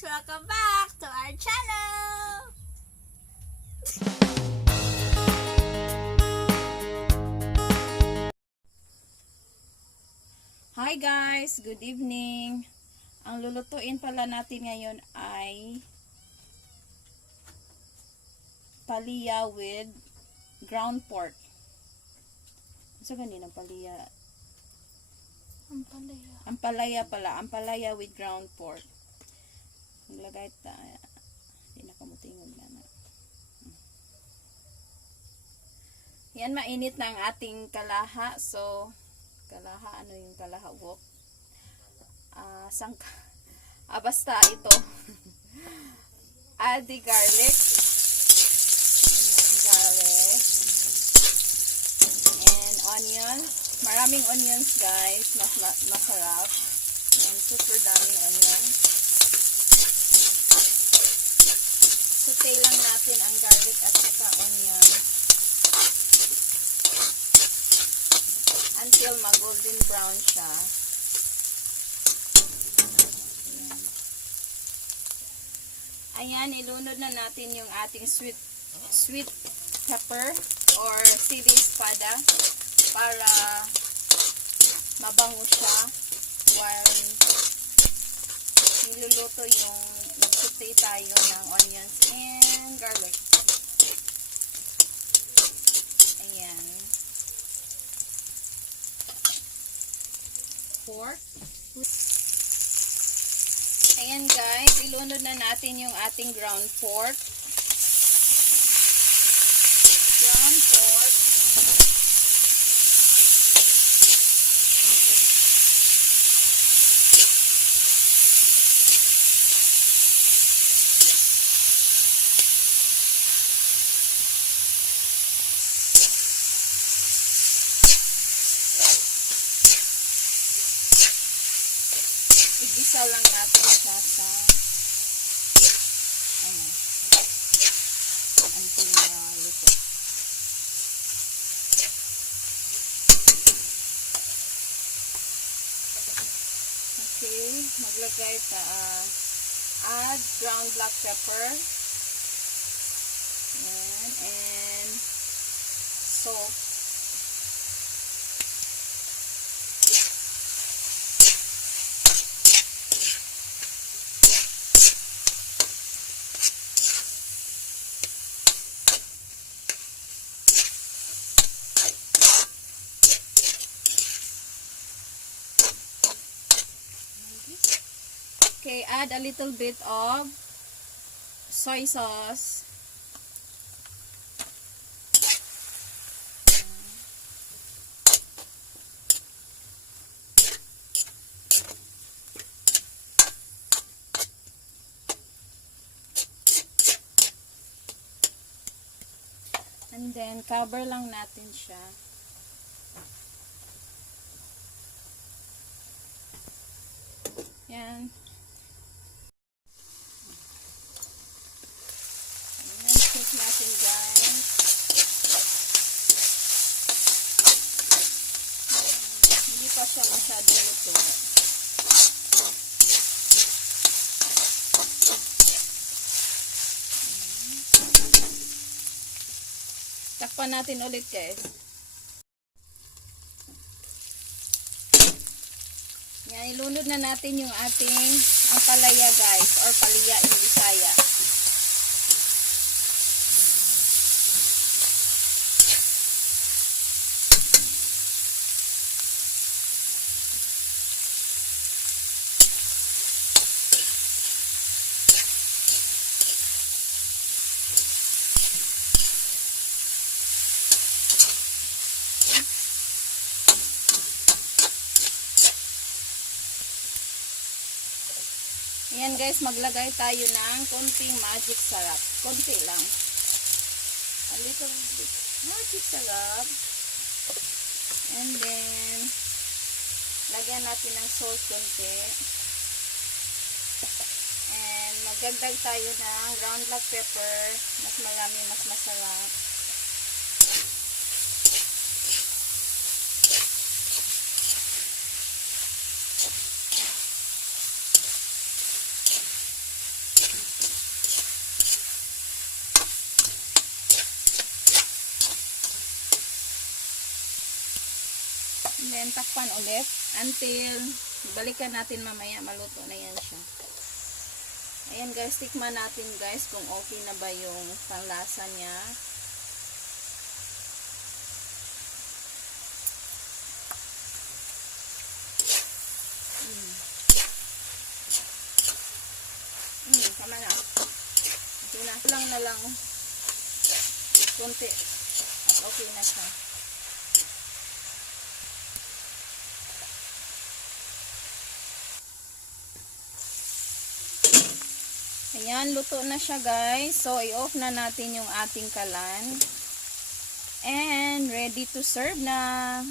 guys! Welcome back to our channel! Hi guys! Good evening! Ang lulutuin pala natin ngayon ay palaya with ground pork. So ganyan ang palaya. Ampalaya pala. Ampalaya with ground pork. Maglagay tayo. Hindi nakamutingog na. Yan, mainit na ang ating kalaha. So, kalaha, ano yung kalaha? Wok. Basta ito. Add the garlic. Garlic. And onions. Maraming onions guys. Masarap. And super daming onions. Saute lang natin ang garlic at saka onion. Until mag-golden brown siya. Ayan, ilunod na natin yung ating sweet pepper or sili espada para mabango siya while niluluto yung nagsaute tayo ng onions and garlic. Ayan. Pork. Ayan guys, ilunod na natin yung ating ground pork. Ground pork. Igisa lang natin siya sa until luto. Okay, maglagay add ground black pepper and salt. Okay, add a little bit of soy sauce. And then, cover lang natin siya. Yan. Check natin guys. Hindi pa siya masyadong luto. Takpan natin ulit guys. Yan, ilunod na natin yung ating ampalaya guys, or palaya in Bisaya. Ayan guys, maglagay tayo ng konting magic sarap. Konti lang. A little bit magic sarap. And then, lagyan natin ng salt konti. And magdagdag tayo ng ground black pepper. Mas marami, mas masarap. then takpan ulit until balikan natin mamaya, maluto na yan siya. Ayan guys, tikman natin guys kung okay na ba yung panlasa niya. Tama na. Okay na. Lang na lang. Kunti. At okay na siya. Ayan, luto na siya guys. So, i-off na natin yung ating kalan. And, ready to serve na.